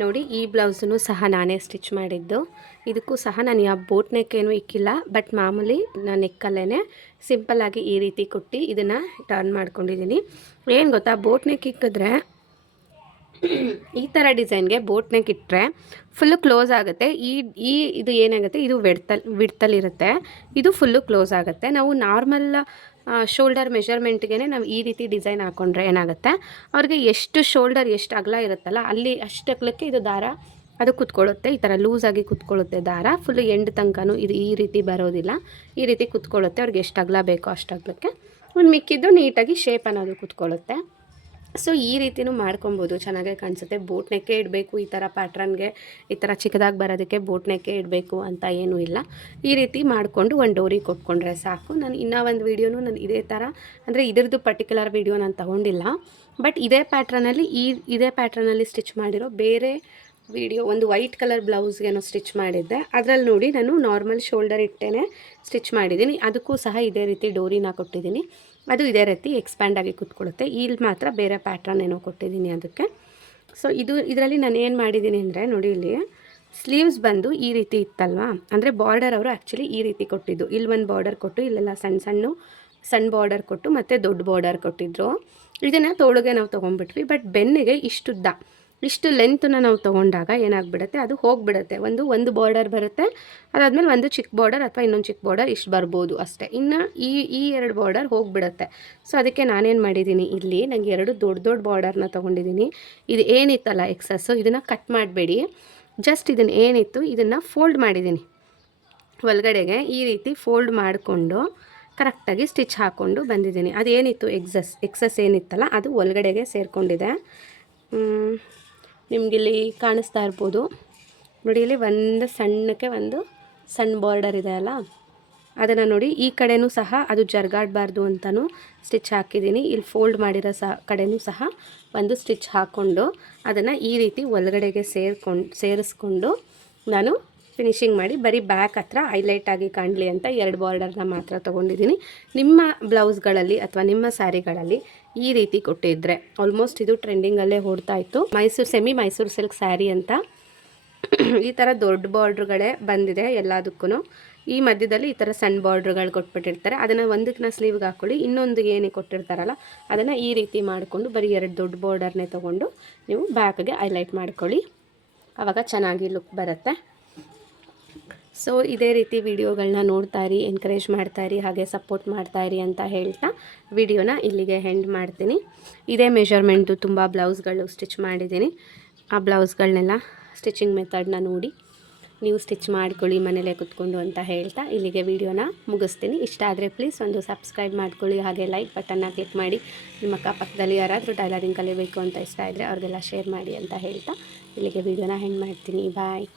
ನೋಡಿ ಈ ಬ್ಲೌಸನ್ನು ಸಹ ನಾನೇ ಸ್ಟಿಚ್ ಮಾಡಿದ್ದು. ಇದಕ್ಕೂ ಸಹ ನಾನು ಯಾವ ಬೋಟ್ ನೆಕ್ ಏನೂ ಇಕ್ಕಿಲ್ಲ, ಬಟ್ ಮಾಮೂಲಿ ನಾನು ನೆಕ್ಕಲ್ಲೇ ಸಿಂಪಲ್ಲಾಗಿ ಈ ರೀತಿ ಕೊಟ್ಟು ಇದನ್ನು ಟರ್ನ್ ಮಾಡ್ಕೊಂಡಿದ್ದೀನಿ. ಏನು ಗೊತ್ತಾ, ಬೋಟ್ ನೆಕ್ ಇಕ್ಕಿದ್ರೆ ಈ ಥರ ಡಿಸೈನ್ಗೆ ಬೋಟ್ ನೆಕ್ ಇಟ್ಟರೆ ಫುಲ್ಲು ಕ್ಲೋಸ್ ಆಗುತ್ತೆ. ಇದು ಏನಾಗುತ್ತೆ, ಇದು ವಿಡ್ತಲ್ಲಿರುತ್ತೆ, ಇದು ಫುಲ್ಲು ಕ್ಲೋಸ್ ಆಗುತ್ತೆ. ನಾವು ನಾರ್ಮಲ್ ಶೋಲ್ಡರ್ ಮೆಷರ್ಮೆಂಟ್ಗೆ ನಾವು ಈ ರೀತಿ ಡಿಸೈನ್ ಹಾಕ್ಕೊಂಡ್ರೆ ಏನಾಗುತ್ತೆ, ಅವ್ರಿಗೆ ಎಷ್ಟು ಶೋಲ್ಡರ್ ಎಷ್ಟು ಅಗಲ ಇರುತ್ತಲ್ಲ ಅಲ್ಲಿ ಅಷ್ಟು ಅಗಲಕ್ಕೆ ಇದು ದಾರ ಅದು ಕುತ್ಕೊಳ್ಳುತ್ತೆ. ಈ ಥರ ಲೂಸಾಗಿ ಕುತ್ಕೊಳ್ಳುತ್ತೆ ದಾರ, ಫುಲ್ಲು ಎಂಡ್ ತನಕನೂ ಇದು ಈ ರೀತಿ ಬರೋದಿಲ್ಲ. ಈ ರೀತಿ ಕುತ್ಕೊಳ್ಳುತ್ತೆ, ಅವ್ರಿಗೆ ಎಷ್ಟು ಅಗಲ ಬೇಕೋ ಅಷ್ಟು ಅಗಲಕ್ಕೆ. ಒಂದು ಮಿಕ್ಕಿದ್ದು ನೀಟಾಗಿ ಶೇಪ್ ಅನ್ನೋದು ಕುತ್ಕೊಳ್ಳುತ್ತೆ. ಸೊ ಈ ರೀತಿಯೂ ಮಾಡ್ಕೊಬೋದು, ಚೆನ್ನಾಗೇ ಕಾಣಿಸುತ್ತೆ. ಬೋಟ್ ನೆಕ್ಕೇ ಇಡಬೇಕು ಈ ಥರ ಪ್ಯಾಟ್ರನ್ಗೆ, ಈ ಥರ ಚಿಕ್ಕದಾಗಿ ಬರೋದಕ್ಕೆ ಬೋಟ್ ನೆಕ್ಕೇ ಇಡಬೇಕು ಅಂತ ಏನೂ ಇಲ್ಲ. ಈ ರೀತಿ ಮಾಡಿಕೊಂಡು ಒಂದು ಡೋರಿ ಕೊಟ್ಕೊಂಡ್ರೆ ಸಾಕು. ನಾನು ಇನ್ನೂ ಒಂದು ವೀಡಿಯೋನು ನಾನು ಇದೇ ಥರ, ಅಂದರೆ ಇದ್ರದ್ದು ಪರ್ಟಿಕ್ಯುಲರ್ ವೀಡಿಯೋ ನಾನು ತೊಗೊಂಡಿಲ್ಲ, ಬಟ್ ಇದೇ ಪ್ಯಾಟ್ರನಲ್ಲಿ ಸ್ಟಿಚ್ ಮಾಡಿರೋ ಬೇರೆ ವೀಡಿಯೋ, ಒಂದು ವೈಟ್ ಕಲರ್ ಬ್ಲೌಸ್ಗೇನೋ ಸ್ಟಿಚ್ ಮಾಡಿದ್ದೆ. ಅದರಲ್ಲಿ ನೋಡಿ ನಾನು ನಾರ್ಮಲ್ ಶೋಲ್ಡರ್ ಇಟ್ಟೇ ಸ್ಟಿಚ್ ಮಾಡಿದ್ದೀನಿ. ಅದಕ್ಕೂ ಸಹ ಇದೇ ರೀತಿ ಡೋರಿನ ಕೊಟ್ಟಿದ್ದೀನಿ, ಅದು ಇದೇ ರೀತಿ ಎಕ್ಸ್ಪ್ಯಾಂಡ್ ಆಗಿ ಕೂತ್ಕೊಳ್ಳುತ್ತೆ. ಇಲ್ಲಿ ಮಾತ್ರ ಬೇರೆ ಪ್ಯಾಟ್ರನ್ ಏನೋ ಕೊಟ್ಟಿದ್ದೀನಿ ಅದಕ್ಕೆ. ಸೊ ಇದರಲ್ಲಿ ನಾನು ಏನು ಮಾಡಿದ್ದೀನಿ ಅಂದರೆ ನೋಡಿ, ಇಲ್ಲಿ ಸ್ಲೀವ್ಸ್ ಬಂದು ಈ ರೀತಿ ಇತ್ತಲ್ವಾ, ಅಂದರೆ ಬಾರ್ಡರ್ ಅವರು ಆ್ಯಕ್ಚುಲಿ ಈ ರೀತಿ ಕೊಟ್ಟಿದ್ದು. ಇಲ್ಲಿ ಒಂದು ಬಾರ್ಡರ್ ಕೊಟ್ಟು, ಇಲ್ಲೆಲ್ಲ ಸಣ್ಣ ಬಾರ್ಡರ್ ಕೊಟ್ಟು ಮತ್ತು ದೊಡ್ಡ ಬಾರ್ಡರ್ ಕೊಟ್ಟಿದ್ರು. ಇದನ್ನು ತೋಳಿಗೆ ನಾವು ತೊಗೊಂಡ್ಬಿಟ್ವಿ, ಬಟ್ ಬೆನ್ನಿಗೆ ಇಷ್ಟು ಲೆಂತನ್ನ ನಾವು ತೊಗೊಂಡಾಗ ಏನಾಗ್ಬಿಡುತ್ತೆ, ಅದು ಹೋಗಿಬಿಡುತ್ತೆ. ಒಂದು ಬಾರ್ಡರ್ ಬರುತ್ತೆ, ಅದಾದಮೇಲೆ ಒಂದು ಚಿಕ್ಕ ಬಾರ್ಡರ್ ಅಥವಾ ಇನ್ನೊಂದು ಚಿಕ್ಕ ಬಾರ್ಡರ್ ಇಷ್ಟು ಬರ್ಬೋದು ಅಷ್ಟೇ. ಇನ್ನು ಈ ಎರಡು ಬಾರ್ಡರ್ ಹೋಗಿಬಿಡುತ್ತೆ. ಸೊ ಅದಕ್ಕೆ ನಾನೇನು ಮಾಡಿದ್ದೀನಿ, ಇಲ್ಲಿ ನನಗೆ ಎರಡು ದೊಡ್ಡ ಬಾರ್ಡರ್ನ ತೊಗೊಂಡಿದ್ದೀನಿ. ಇದು ಏನಿತ್ತಲ್ಲ ಎಕ್ಸಸ್ಸು, ಇದನ್ನು ಕಟ್ ಮಾಡಬೇಡಿ, ಜಸ್ಟ್ ಇದನ್ನು ಏನಿತ್ತು ಇದನ್ನು ಫೋಲ್ಡ್ ಮಾಡಿದ್ದೀನಿ ಒಳಗಡೆಗೆ. ಈ ರೀತಿ ಫೋಲ್ಡ್ ಮಾಡಿಕೊಂಡು ಕರೆಕ್ಟಾಗಿ ಸ್ಟಿಚ್ ಹಾಕ್ಕೊಂಡು ಬಂದಿದ್ದೀನಿ. ಅದೇನಿತ್ತು ಎಕ್ಸಸ್ ಏನಿತ್ತಲ್ಲ ಅದು ಒಳಗಡೆಗೆ ಸೇರಿಕೊಂಡಿದೆ. ನಿಮಗಿಲ್ಲಿ ಕಾಣಿಸ್ತಾ ಇರ್ಬೋದು ನೋಡಿ, ಇಲ್ಲಿ ಒಂದು ಸಣ್ಣ ಬಾರ್ಡರ್ ಇದೆ ಅಲ್ಲ, ಅದನ್ನು ನೋಡಿ. ಈ ಕಡೆನೂ ಸಹ ಅದು ಜರ್ಗಾಡಬಾರ್ದು ಅಂತಲೂ ಸ್ಟಿಚ್ ಹಾಕಿದ್ದೀನಿ. ಇಲ್ಲಿ ಫೋಲ್ಡ್ ಮಾಡಿರೋ ಕಡೆನೂ ಸಹ ಒಂದು ಸ್ಟಿಚ್ ಹಾಕ್ಕೊಂಡು ಅದನ್ನು ಈ ರೀತಿ ಒಳಗಡೆಗೆ ಸೇರಿಸ್ಕೊಂಡು ನಾನು ಫಿನಿಶಿಂಗ್ ಮಾಡಿ ಬರೀ ಬ್ಯಾಕ್ ಹತ್ರ ಹೈಲೈಟಾಗಿ ಕಾಣಲಿ ಅಂತ 2 ಬಾರ್ಡರ್ನ ಮಾತ್ರ ತೊಗೊಂಡಿದ್ದೀನಿ. ನಿಮ್ಮ ಬ್ಲೌಸ್ಗಳಲ್ಲಿ ಅಥವಾ ನಿಮ್ಮ ಸ್ಯಾರಿಗಳಲ್ಲಿ ಈ ರೀತಿ ಕೊಟ್ಟಿದ್ದರೆ, ಆಲ್ಮೋಸ್ಟ್ ಇದು ಟ್ರೆಂಡಿಂಗಲ್ಲೇ ಓಡ್ತಾ ಇತ್ತು, ಮೈಸೂರು ಸಿಲ್ಕ್ ಸ್ಯಾರಿ ಅಂತ. ಈ ಥರ ದೊಡ್ಡ ಬಾರ್ಡ್ರುಗಳೇ ಬಂದಿದೆ ಎಲ್ಲದಕ್ಕೂ. ಈ ಮಧ್ಯದಲ್ಲಿ ಈ ಥರ ಸಣ್ಣ ಬಾರ್ಡ್ರುಗಳು ಕೊಟ್ಬಿಟ್ಟಿರ್ತಾರೆ, ಅದನ್ನು ಒಂದಕ್ಕೆ ಸ್ಲೀವ್ಗೆ ಹಾಕ್ಕೊಳ್ಳಿ, ಇನ್ನೊಂದು ಏನೇ ಕೊಟ್ಟಿರ್ತಾರಲ್ಲ ಅದನ್ನು ಈ ರೀತಿ ಮಾಡಿಕೊಂಡು ಬರೀ 2 ದೊಡ್ಡ ಬಾರ್ಡರ್ನೇ ತೊಗೊಂಡು ನೀವು ಬ್ಯಾಕ್ಗೆ ಹೈಲೈಟ್ ಮಾಡ್ಕೊಳ್ಳಿ, ಆವಾಗ ಚೆನ್ನಾಗಿ ಲುಕ್ ಬರುತ್ತೆ. ಸೊ ಇದೇ ರೀತಿ ವಿಡಿಯೋಗಳನ್ನ ನೋಡ್ತಾಯಿರಿ, ಎನ್ಕರೇಜ್ ಮಾಡ್ತಾಯಿರಿ, ಹಾಗೆ ಸಪೋರ್ಟ್ ಮಾಡ್ತಾಯಿರಿ ಅಂತ ಹೇಳ್ತಾ ವಿಡಿಯೋನ ಇಲ್ಲಿಗೆ ಎಂಡ್ ಮಾಡ್ತೀನಿ. ಇದೇ ಮೆಷರ್ಮೆಂಟು ತುಂಬ ಬ್ಲೌಸ್ಗಳು ಸ್ಟಿಚ್ ಮಾಡಿದ್ದೀನಿ. ಆ ಬ್ಲೌಸ್ಗಳನ್ನೆಲ್ಲ ಸ್ಟಿಚಿಂಗ್ ಮೆಥಡ್ನ ನೋಡಿ ನೀವು ಸ್ಟಿಚ್ ಮಾಡ್ಕೊಳ್ಳಿ ಮನೇಲೇ ಕೂತ್ಕೊಂಡು ಅಂತ ಹೇಳ್ತಾ ಇಲ್ಲಿಗೆ ವಿಡಿಯೋನ ಮುಗಿಸ್ತೀನಿ. ಇಷ್ಟ ಆದರೆ ಪ್ಲೀಸ್ ಒಂದು ಸಬ್ಸ್ಕ್ರೈಬ್ ಮಾಡ್ಕೊಳ್ಳಿ, ಹಾಗೆ ಲೈಕ್ ಬಟನ್ನ ಕ್ಲಿಕ್ ಮಾಡಿ. ನಿಮ್ಮ ಅಕ್ಕಪಕ್ಕದಲ್ಲಿ ಯಾರಾದರೂ ಟೈಲರಿಂಗ್ ಕಲಿಬೇಕು ಅಂತ ಇಷ್ಟ ಇದ್ದರೆ ಅವ್ರಿಗೆಲ್ಲ ಶೇರ್ ಮಾಡಿ ಅಂತ ಹೇಳ್ತಾ ಇಲ್ಲಿಗೆ ವಿಡಿಯೋನ ಎಂಡ್ ಮಾಡ್ತೀನಿ. ಬಾಯ್.